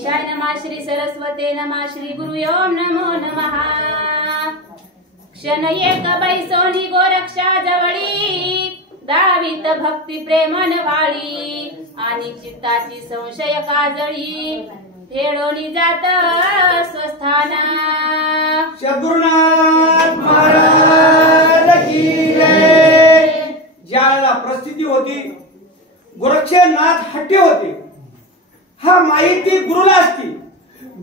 गणेशाय नमः श्री सरस्वते नमः श्री गुरुयों नमो नमः। क्षण एक बैसोनी गोरक्षा जवळी दावित भक्ती प्रेमन वाळी आणि चित्ताची संशय काजळी फेडोनी जात स्वस्थाना। सद्गुरुनाथ महाराज की जय। ज्याला परिस्थिती होती गोरक्षनाथ हट्टी होते, हा माहिती गुरुला असती।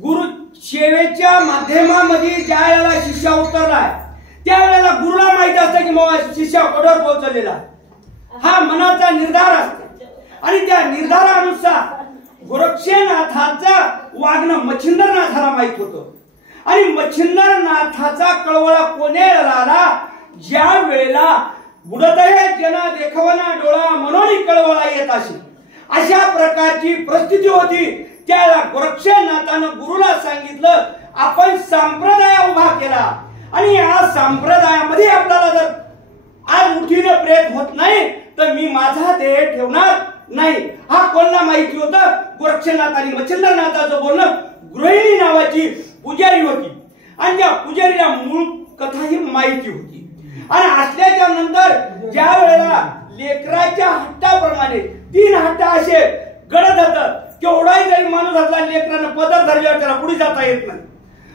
गुरु सेवेच्या माध्यमामध्ये ज्या वेळेला शिष्य उतरलाय त्यावेळेला गुरुला माहिती असतं की मग शिष्य ऑर्डर पोहोचलेला, हा मनाचा निर्धार असतो आणि त्या निर्धारानुसार गोरक्षनाथाचा वागणं मच्छिंद्रनाथाला माहित होतं आणि मच्छिंद्रनाथाचा कळवळा कोणेला ज्या वेळेला बुडत आहे जना देखवना डोळा मनोनी कळवळा येत असे अशा प्रकारची परिस्थिती होती। त्याला गोरक्षनाथानं गुरुला सांगितलं आपण संप्रदाय उभा केला आणि या संप्रदायामध्ये आपल्याला जर आज उठीने प्रेत होत नाही तर मी माझा देह ठेवणार नाही। हा कोणाला माहिती होतं? गोरक्षनाथ आणि मच्छिंद्रनाथाचं बोलणं। गृहिणी नावाची पुजारी होती आणि त्या पुजारीला मूळ कथा ही माहिती होती आणि असल्याच्या नंतर ज्या वेळेला लेकराच्या हट्टाप्रमाणे 3 हट्ट असे गडद होतं, केवढाही जरी माणूस असला लेकरानं पदर धरल्यावर त्याला पुढे जाता येत नाही,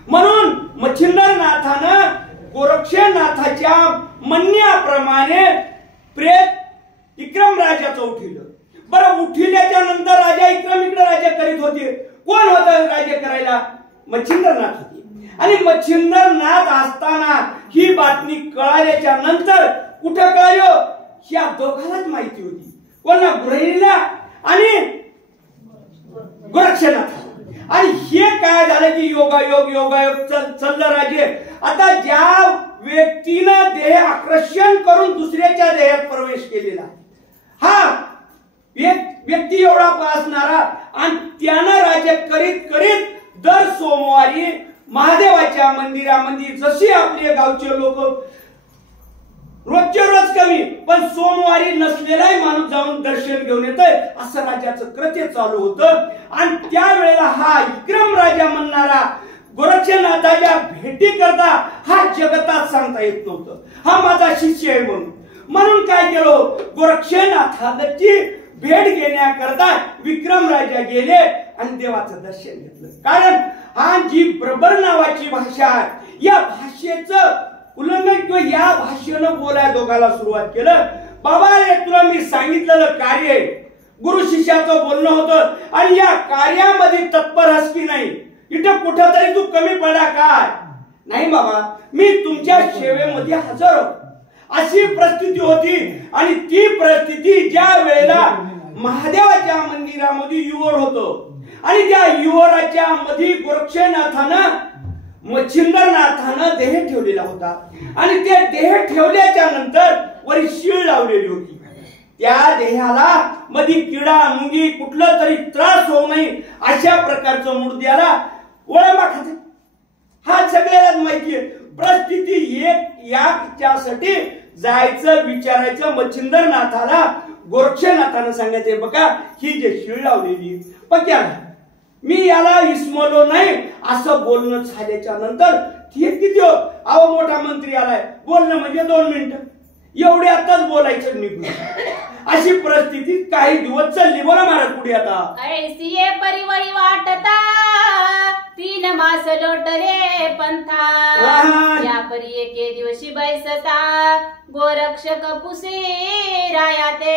म्हणून मच्छिंद्रनाथानं गोरक्षनाथाच्या म्हणण्याप्रमाणे प्रेत विक्रम राजाचं उठिलं। बरं, उठिल्याच्या नंतर राजा विक्रम इकडे राज्य करीत होते। कोण होतं राज्य करायला? मच्छिंद्रनाथ होते आणि मच्छिंद्रनाथ असताना ही बातमी कळाल्याच्या नंतर कुठं कळालं? या दोघांनाच माहिती होती, कोणा? गृहिणीला आणि गोरक्षनाथ। आणि हे काय झालं की योगायोग योगायोग चाललं राजे। आता ज्या व्यक्तीनं देह आकर्षण करून दुसऱ्याच्या देहात प्रवेश केलेला हा व्यक्ती एवढा असणारा आणि त्यानं राज्य करीत करीत दर सोमवारी महादेवाच्या मंदिरामध्ये जशी आपले गावचे लोक रोजचे रोज कमी पण सोमवारी नसलेलाही माणूस जाऊन दर्शन घेऊन येतोय असं राजाचं कृत्य चालू होतं। आणि त्यावेळेला हा विक्रम राजा म्हणणारा गोरक्षनाथाच्या भेटी करता हा जगतात सांगता येत नव्हतं हा माझा शिष्य आहे म्हणून काय केलं? गोरक्षनाथाची भेट घेण्याकरता विक्रम राजा गेले आणि देवाचं दर्शन घेतलं। कारण हा जी ब्रबर नावाची भाषा आहे या भाषेचं उल्लंघन किंवा या भाषेनं बोलायला दोघाला सुरुवात केलं। बाबा रे तुला मी सांगितलेलं कार्य गुरु शिष्याचं बोलणं होतं आणि या कार्यामध्ये तत्पर हस की नाही? इथं कुठं तरी तू कमी पडा काय? नाही बाबा, मी तुमच्या सेवेमध्ये हजर अशी परिस्थिती होती आणि ती परिस्थिती ज्या वेळेला महादेवाच्या मंदिरामध्ये युवर होतो आणि त्या युवराच्या मध्ये गोरक्षनाथानं मच्छिंद्रनाथानं देह ठेवलेला होता आणि त्या देह ठेवल्याच्या नंतर वरी शीळ लावलेली होती। त्या देहाला मध्ये किडा मुंगी कुठलं तरी त्रास होऊ नये अशा प्रकारचं मुर्द्याला ओळंबा खाते हा सगळ्यालाच माहिती आहे। परिस्थिती याच्यासाठी जायचं विचारायचं मच्छिंद्रनाथाला गोरक्षनाथानं सांगायचे बघा ही जे शीळ लावलेली पक्या मी याला विस्मरलो नाही असं बोलणं झाल्याच्या नंतर किती अहो मोठा मंत्री आलाय बोलणं म्हणजे 2 मिनिटं एवढे आताच बोलायचं निघून अशी परिस्थिती काही दिवस चालली। बोला महाराज पुढे आता ऐसी परिवरी वाटता 3 मास लोटरे पंथा या परी एके दिवशी बैसता गोरक्षक पुसे रायाते।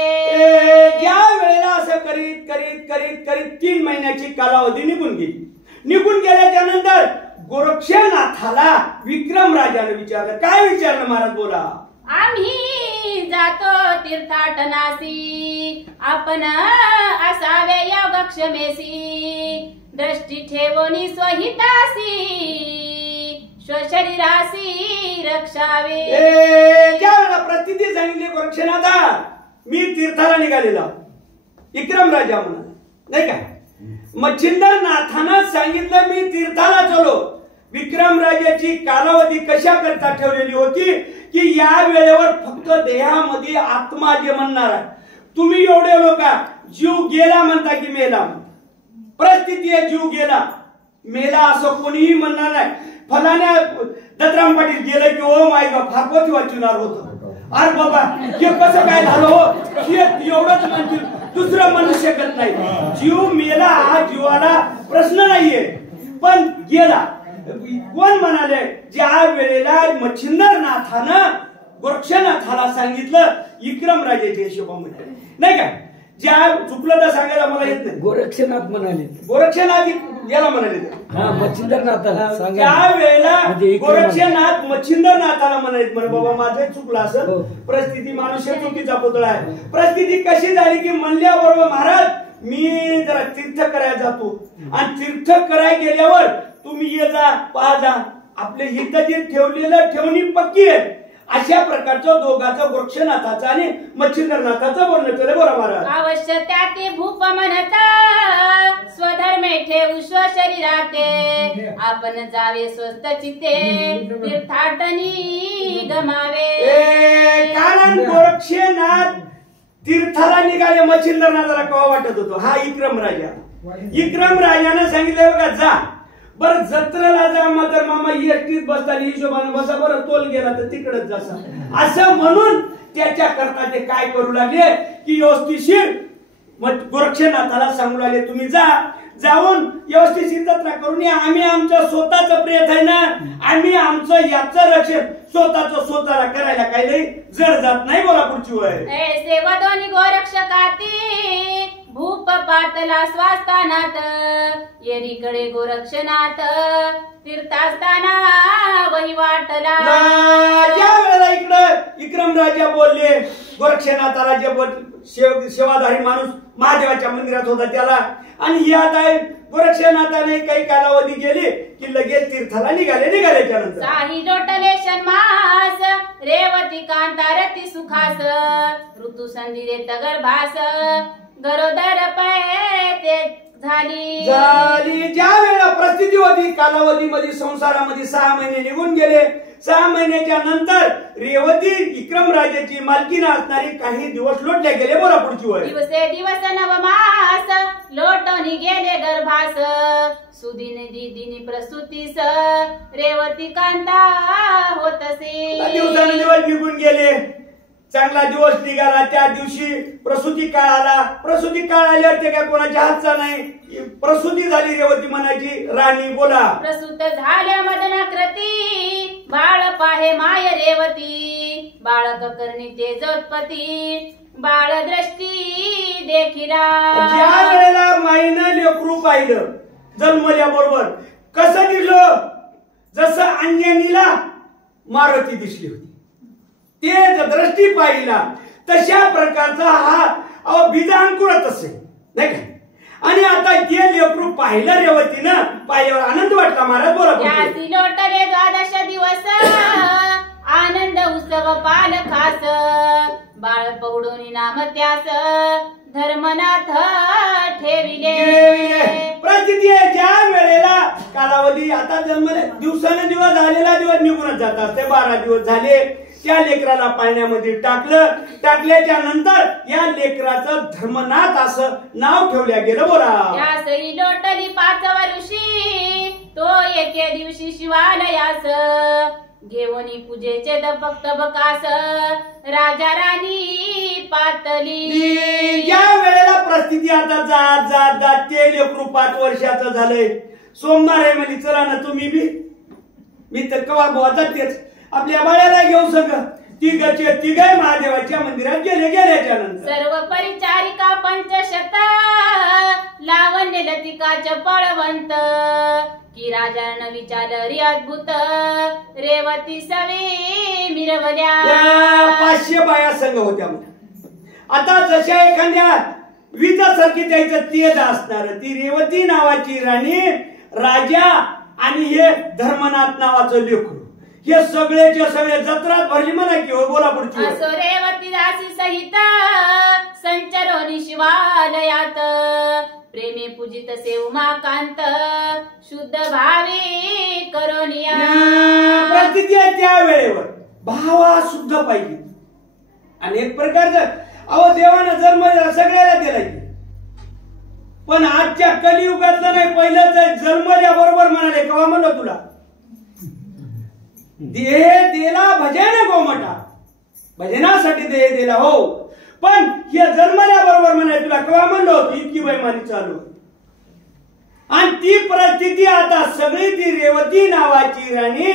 ज्या वेळेला असं करीत करीत करीत करीत 3 महिन्याची कालावधी निघून गेली। निघून गेल्याच्या नंतर गोरक्षनाथाला विक्रम राजाने विचारलं। काय विचारलं महाराज? बोला। आम्ही जातो तीर्थाटनासी आपण असावे योगक्षमेसी दृष्टी ठेवोनी स्वहितासी स्वशरीरासी रक्षावे। ज्यावेळेला प्रतिनिधी सांगितले गोरक्षनाथा मी तीर्थाला निघालेला विक्रम राजा म्हणा नाही का? मच्छिंद्रनाथानं सांगितलं मी तीर्थाला चलो। विक्रम राजाची कालावधी कशा करता ठेवलेली होती की या वेळेवर फक्त देहामध्ये आत्मा जे म्हणणार आहे तुम्ही एवढे लोक जीव गेला म्हणता की मेला म्हणता परिस्थिती आहे, जीव गेला मेला असं कोणीही म्हणणार नाही. फलाण्या दत्तराम पाटील गेलं की ओ माय गॉड फारपती वाचणार होतं. अरे बाबा हे कसं काय झालं हो, हे एवढंच म्हणतील, दुसरं म्हणू शकत नाही. जीव मेला हा जीवाला प्रश्न नाहीये, पण गेला. कोण म्हणाले ज्या वेळेला मच्छिंद्रनाथानं गोरक्षनाथाला सांगितलं विक्रम राजाच्या हिशोबामध्ये नाही का, ज्या चुकलं तर सांगायला मला येत नाही. गोरक्षनाथ म्हणाले, गोरक्षनाथ याला म्हणाले मच्छिंद्रनाथाला. ज्या वेळेला गोरक्षनाथ मच्छिंद्रनाथाला म्हणाले म्हणे बाबा माझं चुकलं असं, परिस्थिती माणूस चुकीचा पुतळा आहे. परिस्थिती कशी झाली की म्हणल्याबरोबर महाराज मी जरा तीर्थ करायला जातो, आणि तीर्थ करायला गेल्यावर तुम्ही ये जा पहा जा, आपले हित जे ठेवलेलं ठेवणी पक्की आहे. अशा प्रकारचं दोघांचं गोरक्षनाथाचं आणि मच्छिंद्रनाथाचं बोलणं केलं. बरोबर महाराज. अवश्य त्या ते भूप म्हणता स्वधर्मे ठेवू शरीराते, आपण जावे स्वस्त चित्ते तीर्थाटनी गमावे. कारण गोरक्षनाथ तीर्थाला निघाले, मच्छिंद्रनाथाला केव्हा वाटत होतो हा विक्रम राजा. विक्रम राजाने सांगितलं बघा जा बरं जत्रेला जा, मात्र मामा एकटीच बसताना हिशोबाने बसा, बरं तोल गेला तर तिकडच जसा असं म्हणून त्याच्या करता ते काय करू लागले की व्यवस्थिशीर गोरक्षनाथाला सांगू लागले तुम्ही जा, जाऊन व्यवस्थित जत्रा करून या. आम्ही आमचं स्वतःच प्रियत आहे ना, आम्ही आमचं याचं रक्षण स्वतःला करायला काही नाही जड जात नाही. बोला पुढची वय. सेवा दोन्ही गोरक्षकाती भूप पातला स्वास्थानात, येरीकडे गोरक्षनाथ तीर्थास्थाना वही वाटला. ज्या वेळेला इकडं विक्रम राजा बोलले गोरक्षनाथाला, जे सेवाधारी माणूस महादेवाच्या मंदिरात होता त्याला, आणि यात आहे गोरक्षनाथाने काही कालावधी गेले की लगेच तीर्थाला निघाल्याच्या नंतर साही लोटले शन्मास रेवती कांतारती सुखास, ऋतू संधिरे तगर भास गरोदर ते झाली. ज्या वेळेला परिस्थिती होती कालावधीमध्ये संसारामध्ये 6 महिने निघून गेले. 6 महिन्याच्या नंतर रेवती विक्रम राजाची मालकीन असणारी काही दिवस लोटले गेले. बोला पुढची वय. दिवसे दिवस नवमास लोटणी गेले गर्भास, सुदिने दिदिनी प्रसूतीस रेवती कांता होतसे. दिवस निघून गेले, चांगला दिवस निघाला, त्या दिवशी प्रसूती काळ आला. प्रसूती काळ आल्यावर ते काय कोणाच्या हातचा नाही, प्रसूती झाली रेवती म्हणायची राणी. बोला. प्रसूत झाल्या मदनाकृती बाळ पाहे माय रेवती, बाळक करणी तेजोत्पत्ती बाळ दृष्टी देखिला. ज्या वेळेला माईनं लेकरू पाहिलं जन्मल्याबरोबर कसं दिसलं, जसं अंजनीला मारुती दिसली होती, ते दृष्टी पाहिला तशा प्रकारचा हा बीजांकुरत असेल नाही का. आणि आता ते लेकरू पाहिलं रेवतीनं, पाहिल्यावर आनंद वाटला. महाराज बोला. लोटले 12 दिवस आनंद उत्सव पाल खास, बाळ पौडोनी नाम त्यास धर्मनाथ ठेविले. प्रचिती आहे ज्या वेळेला कालावधी आता जन्मले दिवसानुदिवस झालेला दिवस निघूनच जातात, ते 12 दिवस झाले. त्या लेकराला पाण्यामध्ये टाकलं, टाकल्याच्या नंतर या लेकराचं धर्मनाथ असं नाव ठेवल्या गेलं. बोला. या सई लोटली 5 वर्षी तो एके दिवशी शिवालयास, घेवनी पूजेचे दपक तबकास राजा राणी पातली. ज्या वेळेला परिस्थिती आता जात जात जात ते लेकरू 5 वर्षाचं झालंय. सोमवार आहे म्हणजे चला ना तुम्ही बी, मी तर कवा बोलतात तेच आपल्या बाळाला घेऊन सगळं तिघे महादेवाच्या मंदिरात गेल्याच्या नंतर सर्व परिचारिका 500 लावण्य लतिकाच पळवंत, की राजानं विचारली अद्भुत रेवती सवे मिरवल्या. 500 बाया संघ होत्या. आता जशा एखाद्या विजासारखी त्याचं तेज असणार ती रेवती नावाची राणी, राजा आणि हे धर्मनाथ नावाचं लेकरू, हे सगळेचे सगळे जत्रात भरली म्हणा की. बोला पुढची. असो रेवती दासी सहित संचरोनी शिवालयात, प्रेमे पूजित से उमाकांत शुद्ध भावे करोनिया. प्रतिज्ञा त्या वेळेवर भावा शुद्ध पाहिजे. अनेक प्रकारचं अहो देवानं जन्म सगळ्याला दिला, पण आजच्या कलियुगातलं नाही, पहिलंच जन्मल्या बरोबर म्हणाले. केव्हा म्हणलो तुला देह दिला भजन गोमटा, भजनासाठी देह दिला हो. पण हे जन्मल्या बरोबर म्हणाले तुला केव्हा म्हणलो होतो. इतकी बैमानी चालू. आणि ती परिस्थिती आता सगळी ती रेवती नावाची राणी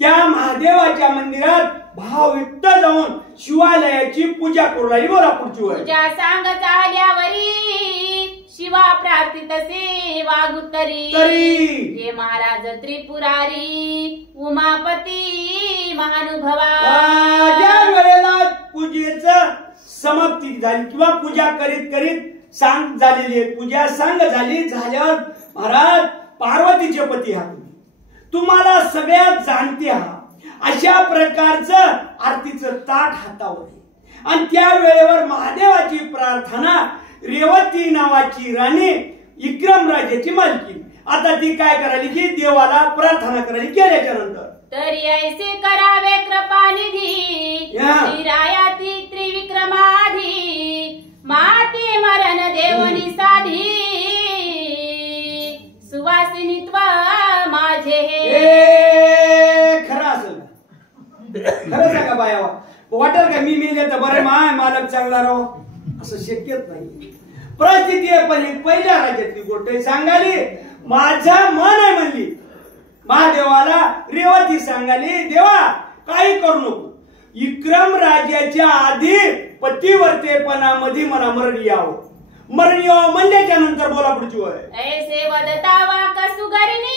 त्या महादेवाच्या मंदिरात भावयुक्त जाऊन शिवालयाची पूजा करू लागली. बोला पुढची वेळ. पूजा सांग चाल्यावरी शिवा प्रार्थित सेवा गुत्तरी. हे महाराज त्रिपुरारी उमापती महानुभवा. ज्या वेळेला पूजेचं समाप्ती झाली किंवा पूजा करीत करीत सांग झालेली आहे, पूजा सांग झाल्यावर महाराज पार्वतीचे पती हा तुम्हाला सगळ्यात जाणते हा. अशा प्रकारचं आरतीचं ताट हातावर आहे. आणि त्या वेळेवर महादेवाची प्रार्थना रेवती नावाची राणी विक्रम राजाची मालकी आता ती काय करायली की देवाला प्रार्थना करायली. केल्याच्या नंतर तरी ऐसे करावे कृपानिधी श्रीरायाती त्रिविक्रमाधी माते मरण देवनी साधी सुवासिनीत्व माझे हे. खरं असेल खरं सांगा बाया, वाटेल का मी मेले तर बरं मालक चांगला राहो, असं शक्यच नाही. परिस्थिती आहे. पण पहिल्या राज्यातली गोष्ट सांगाली. माझं मन आहे म्हणली महादेवाला. रेवती सांगाली देवा काही करू नको. विक्रम राजाच्या आधी पतिवर्तेपणामध्ये मला मरण यावं. मरण यावं म्हणल्याच्या नंतर बोला पुढची वय. ऐसे वदता वाक सुगरिणी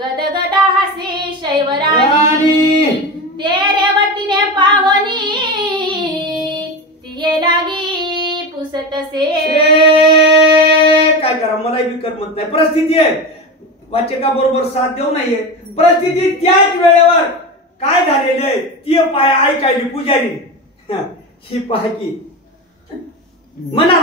गदगदा हसे शैवराणी तेरे वतीने पावनी तिये लागी पुसत से. काय करा मला विकत मत नाही. परिस्थिती आहे वाचका बरोबर साथ देऊ नाहीये. परिस्थिती त्याच वेळेवर काय झालेलं आहे ती पाय ऐकायली पुजारी ही पाहायची म्हणा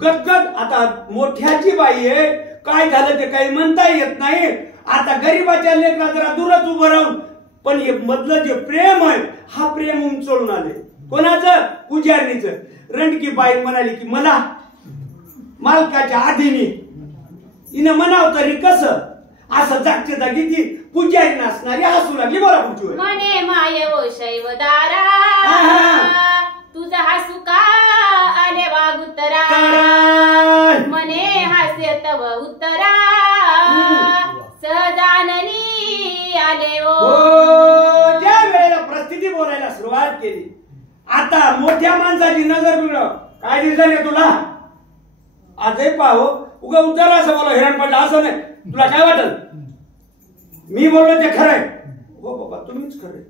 गदगद. आता मोठ्याची बाई आहे, काय झालं ते काही म्हणता येत नाही. आता गरीबाच्या लेकरा जरा दूरच उभं राहून पण हे मधलं जे प्रेम आहे हा प्रेम उंचळून आले. कोणाचं पुजारणीचं. रणकी बाई म्हणाली की मला मालकाच्या आधीनी हिनं म्हणाव तरी कसं असं जागच्या जागी ती पुजारी नसणारी हसू लागली. बोला पुढची वेळ. म्हणे माय वो शैवदारा तुझा हसू का आले वागुतरा म्हणे हास्य तव उत्तरा सहजाननी आले ओ. ज्या वेळेला परिस्थिती बोलायला सुरुवात केली आता मोठ्या माणसाची नजर मिळव. काय दिसलं रे तुला आजही पाहो उगा उत्तर असं बोला हिरण पडला असं नाही. तुला काय वाटत मी बोललो ते खरंय. हो बाबा तुम्हीच खरंय.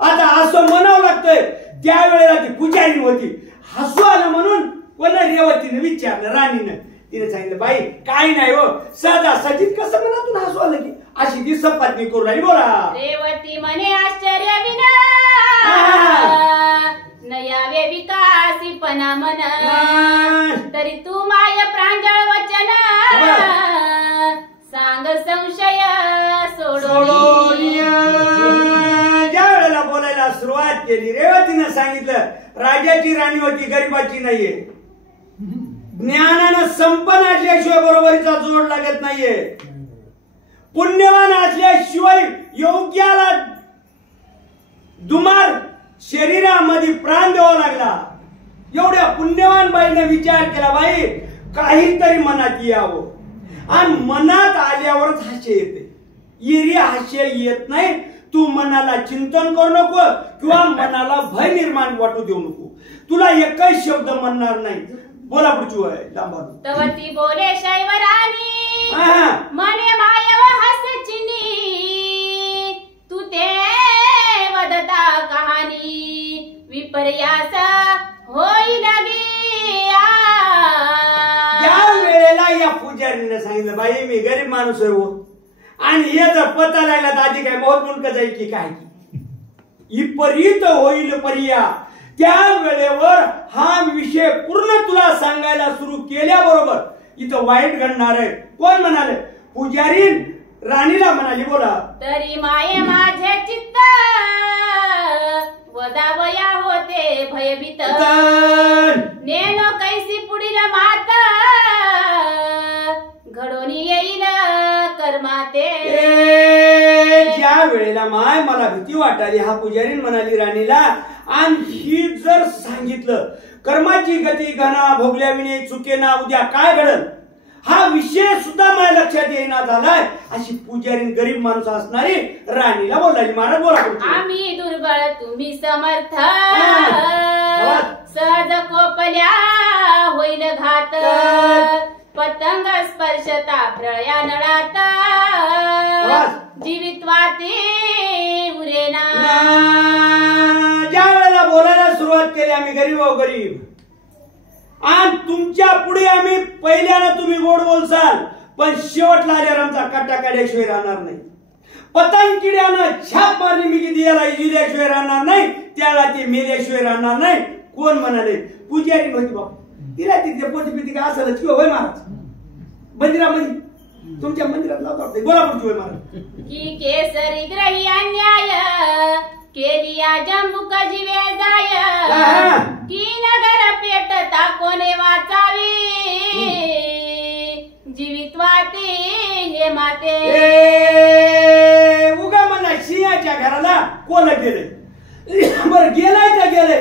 आता असं म्हणावं लागतंय. त्यावेळेला ती पुजारी होती. हसू आलं म्हणून कोण रेवतीने विचारलं राणीनं. तिने सांगितलं बाई काही नाही हो सहजा सजित कसं म्हणा तुला हसू आलं की अशी ती सपाटणी करू लागली. बोला. रेवती म्हणे आश्चर्य विना नयावे विकासीपणा मन तरी तू माय प्रांजळ वचन सांग संशय सोडून. ज्या वेळेला बोलायला सुरुवात केली रेवतीनं सांगितलं राजाची राणी होती गरीबाची नाहीये. ज्ञानानं संपन्न असल्याशिवाय बरोबरीचा जोड लागत नाहीये. पुण्यवान असल्याशिवाय योग्याला दुमार शरीरामध्ये प्राण द्यावा लागला. एवढ्या पुण्यवान बाईने विचार केला बाई काहीतरी मनात यावं. आणि मनात आल्यावरच हास्य येते. इरी हास्य येत नाही. तू मनाला चिंतन करू नको किंवा मनाला भय निर्माण वाटू देऊ नको. तुला एकही शब्द म्हणणार नाही. बोला पुढची वय लांबा. तवती बोले शैवराणी म्हणे मायव हास्य चिनी तू ते वदता कहाणी विपर्यास होई लगी. त्या वेळेला या पुजारीने सांगितलं बाई मी गरीब माणूस आहे हो आणि याचा पता लागला तर आधी काय बहुत मुंडक जाईल की काय विपरीत होईल पर्या. त्या वेळेवर हा विषय पूर्ण तुला सांगायला सुरू केल्याबरोबर इथं वाईट घडणार आहे. कोण म्हणाले पुजारी राणीला म्हणाली. बोला. तरी माये माझे चित्त वदावया होते भयभीत नेनो कैसी पुढील माता राणीला माय मला भीती वाटाली. हा पुजारी म्हणाली राणीला, आणि ही जर सांगितलं कर्माची गती घना भोगल्या विने चुकेना उद्या काय घडल हा विषय सुद्धा माझ्या लक्षात येईना झालाय. अशी पुजारी गरीब माणूस असणारी राणीला बोलली. महाराज बोला. आम्ही दुर्बळ तुम्ही समर्थ, सहज कोपल्या होईल घात, पतंग स्पर्शता प्रळया नळात, जीवित्वाते उरेना. ज्या वेळेला बोलायला सुरुवात केली आम्ही गरीब हो गरीब, आणि तुमच्या पुढे आम्ही पहिल्यानं तुम्ही गोड बोलसाल, पण शेवटला आल्यावर आमचा काटा काढल्याशिवाय राहणार नाही. पतंग किड्यानं छाप मारली मी की याला जिल्याशिवाय राहणार नाही, त्याला ते मेल्याशिवाय राहणार नाही. कोण म्हणाले? पुजारी होती बाबा. तिला तिथे पोटी काय असेल किंवा होय महाराज मंदिरामध्ये तुमच्या मंदिरात लावतो. बोला पुढची होय महाराज. की केसरी ग्रही अन्याय केलिया जंबुक जीवे जाय, की नगर पेटता कोणे वाचावी, जीवित्वाते हे माते. उगा म्हणा सिंहाच्या घराला कोण गेले? बरं गेलाय तर गेले.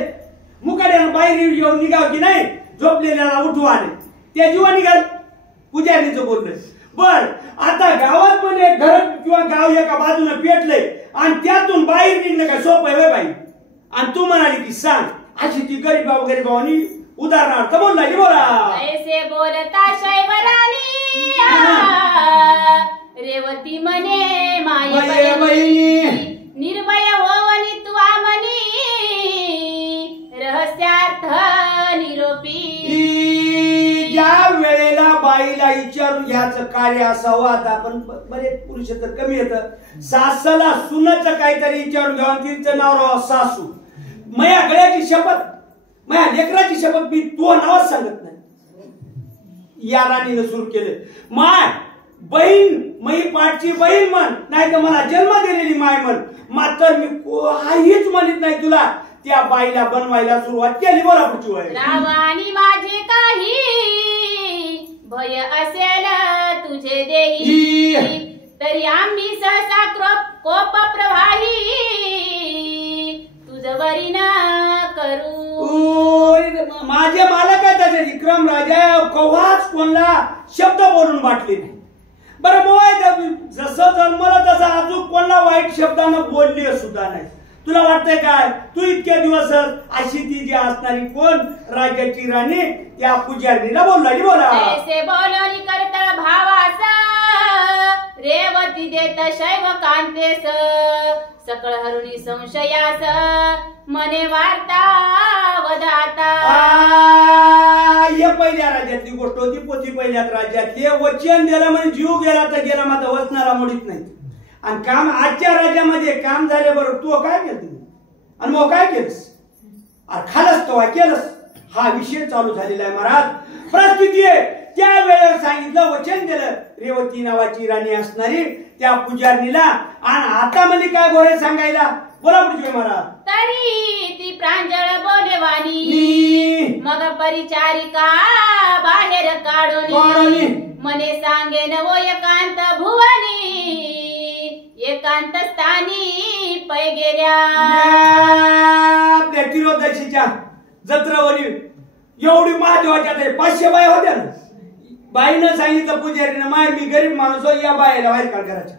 मुकाड्यानं बाहेर येऊन निघाव की नाही, झोपलेल्याला उठू आले त्या जीवा निघाल. पुजारीचं बोलणं. बर आता गावात मध्ये घर किंवा गाव एका बाजूने पेटले आणि त्यातून बाहेर निघणं काय सोपं आहे बाई? आणि तू म्हणाली की सांग. अशी ती गरीबावानी उदाहरणार्थ बोलला. बोला. ऐसे बोलता शैवरानी रेवती मने माय बहिणी, निर्भय होवनी तुवा मनी, रहस्यार्थ निरोपी. ज्या वेळेला बाईला विचारून घ्यायचं कार्य असावं. आता आपण बरेच पुरुष तर कमी येतं. सासाला सुनाचं काहीतरी विचारून घ्यावं, तिचं नाव राहावं सासू. मया गळ्याची शपथ, मया लेकराची शपथ मी तो नावच सांगत नाही. या राणीनं सुरू केलं. माय बहीण मई पाठची बहीण म्हण, नाही तर मला जन्म दिलेली माय म्हण, मात्र मी काहीच म्हणत नाही तुला. त्या बाईला बनवायला सुरुवात केली. बोला पुढची वय. रावानी माझे काही भय असेल तुझे देही, तरी आम्ही सहसा कोप प्रवाही, तुझवरी न करू. माझे मालक आहे त्याचे विक्रम राजा कव्हाच कोणला शब्द बोलून वाटले नाही. बरं मोय जसं जन्मलं तसं अजून कोणला वाईट शब्दानं बोलली सुद्धा नाही. तुला वाटतंय काय तू इतक्या दिवस अशी ती जी असणारी कोण राजाची राणी त्या पुजारीला बोलली. बोला. ऐसे बोलणी करता भावास, रेवती देत शैव कांतेस, सकळ हरुणी संशयास, मने वार्ता वदाता. हे पहिल्या राज्यातली गोष्ट होती. पोथी पहिल्या राज्यातली. वचन दिलं म्हणजे जीव गेला तर गेला, मात्र वचनाला मोडीत नाही. आणि काम आजच्या राज्यामध्ये काम झाले. बरोबर तू काय केलं आणि मग काय केलंस? अरे खालस तो केलंस. हा विषय चालू झालेला आहे महाराज. परिस्थिती आहे त्या वेळेला सांगितलं, वचन दिलं रेवती नावाची राणी असणारी त्या पुजारणीला. आणि आता म्हणजे काय गोरे सांगायला. बोला पुढची महाराज. तरी ती प्रांजळ बोलेवानी, मग परिचारिका बाहेर काढून, मने सांगेन वो एकांत भुवनी, एकांत स्थानी पै गेल्या. आपल्या तिरोदशीच्या जत्रावरी एवढी महादेवाच्या 500 बाया होत्या ना. बाईनं सांगितलं पुजारीनं, माय मी गरीब माणूस हो, या बायाला बाहेर काढ करायच्या.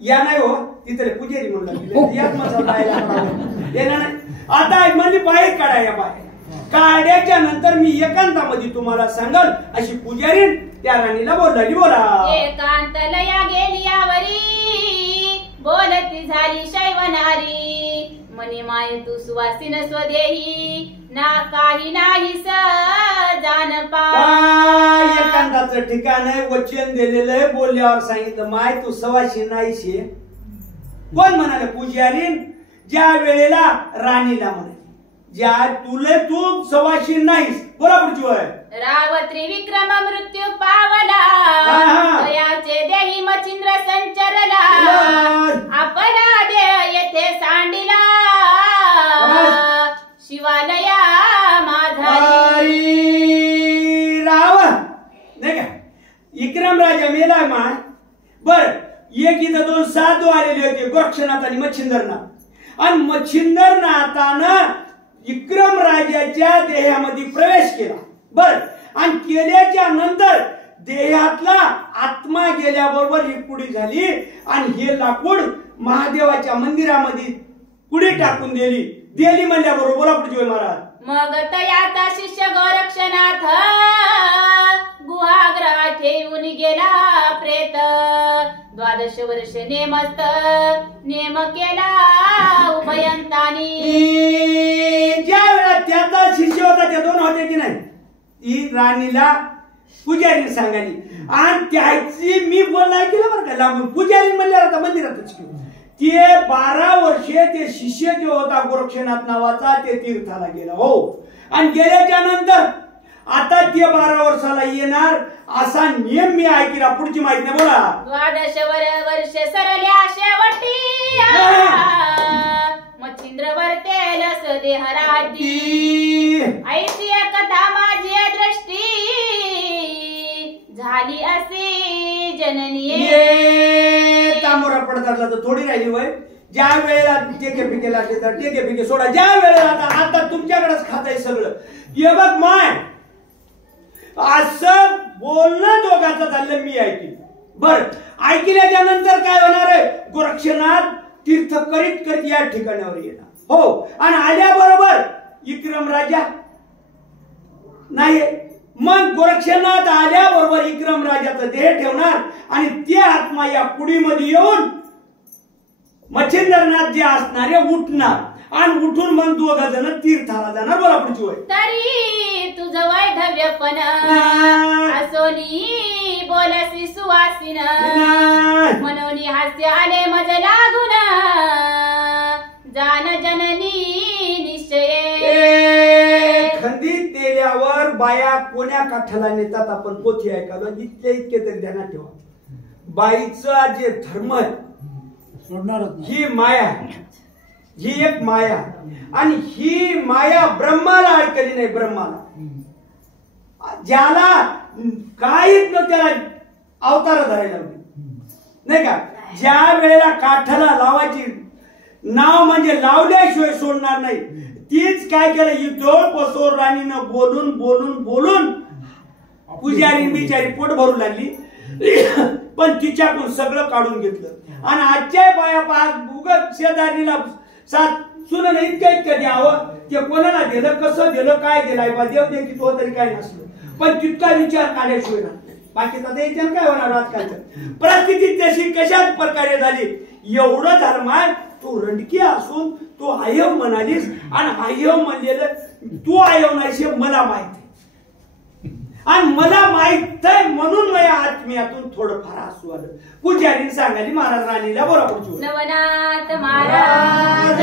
या नाही हो तिथे पुजारी म्हणलं यात मसाला येणार नाही. आता म्हणजे बाहेर काढा या बाहेर. काढ्याच्या नंतर मी एकांतामध्ये तुम्हाला सांगल अशी पुजारी त्या राणीला बोलली. बोला. एकांत लया गेली यावरी, बोलती झाली शैवनारी, मने माय तू सुवासिन स्वदेही, ना काही नाही जान पा. एकांताचं ठिकाण आहे. वचन दिलेलं आहे. बोलल्यावर सांगितलं माय तू सवाशी नाहीशी. कोण म्हणाले? पुजारी. ज्या वेळेला राणीला म्हणाले ज्या तुले तू सवाशी नाहीस. बोला पुढची वय. रावत्री विक्रम मृत्यू पावला, दयाचे देही मचिंद्र संचरला, आपला देह येथे सांडिला, शिवालया माझारी. राव नाही का विक्रम राजा मेलाय माय. बर एक इथं 2 साधू आलेले ते गोरक्षनाथ आणि मच्छिंद्रनाथ. आणि मच्छिंद्रनाथानं विक्रम राजाच्या देहामध्ये प्रवेश केला. बर, आणि केल्याच्या नंतर देहातला आत्मा गेल्याबरोबर ही कुडी झाली आणि हे लाकूड महादेवाच्या मंदिरामध्ये कुडी टाकून दिली म्हणल्याबरोबर बोला पुढे महाराज. मग तयाचा शिष्य गोरक्षनाथ गुहाग्रह ठेवून गेला प्रेत. 12 वर्ष नेम केला उभयंतानी. ज्या वेळा त्याचा शिष्य होता त्या दोन होते की नाही, ती राणीला पुजारी सांगाली आणि त्याची मी बोलणार केलं बरं का लांबून. पुजारी म्हणल्यावर आता मंदिरातच घेऊ. ते 12 वर्षे ते शिष्य जो होता गोरक्षनाथ नावाचा ते तीर्थाला गेला. हो, आणि गेल्याच्या नंतर आता ते 12 वर्षाला येणार असा नियम मी ऐकला. पुढची माहिती नाही बोला. 12 वर्ष सरल्या शेवटी मच्छिंद्र वर्तेलस देहराती. ऐसी कथा माझी दृष्टी झाली असे जननी. तांबोरा पडतात तर थोडी राहिली वय. ज्या वेळेला टेके पिके लागले तर टेके पिके सोडा. ज्या वेळेला आता तुमच्याकडेच खाताय सगळं. ये बघ माय, असं बोलणं दोघांचं झालं मी ऐकलं. बर, ऐकल्याच्या नंतर काय होणार आहे, गोरक्षनाथ तीर्थ करीत या ठिकाणावर येणार. हो, आणि आल्याबरोबर विक्रम राजा नाही. मग गोरक्षनाथ आल्याबरोबर विक्रम राजाचा देह ठेवणार आणि ते आत्मा या कुडीमध्ये येऊन मच्छिंद्रनाथ जे असणारे उठणार आणि उठून मग 2 जण तीर्थाला जाणार. बोला पुढची वय. तरी तुझं वैधव्यपण असोनी बोलसी सुवासीन. मनोनी हास्य आले मज लागून जान जननी निश्चय. खंडीत नेल्यावर बाया कोण्या काठाला नेतात आपण पोथी ऐकायला. इतके तरी ध्यानात ठेवा. बाईचा जे धर्म आहे ही माया, ही एक माया. आणि ही माया ब्रह्माला ऐकली नाही. ब्रह्माला ज्याला काहीच न त्याला अवतार धरायला नाही का. ज्या वेळेला काठाला लावायची नाव म्हणजे लावल्याशिवाय सोडणार नाही. तीच काय केलं, ही डोळ पसोर राणीनं बोलून बोलून बोलून पुजारी बिचारी पोट भरू लागली. पण तिच्याकडून सगळं काढून घेतलं. आणि आजच्या बाया उगत शेजारीला सात सुन इतकं द्यावं. ते कोणाला दिलं, कसं दिलं, काय दिलाय देव दे की तो तरी काय नसलं. पण तितका विचार काढल्याशिवाय बाकीचा द्यायचं काय होणार. राजकारणाचं परिस्थिती तशी कशाच प्रकारे झाली. एवढं धर्म आहे, तू रंडकी असून तू आयव म्हणालीस आणि आयव म्हणलेलं तू आयव नाहीस मला माहिती. आणि मला माहित आहे म्हणून माझ्या आत्म्यातून थोडंफार हसू आलं. पुजारी सांगाली महाराज राणीला बोला पुढची. नवनाथ महाराज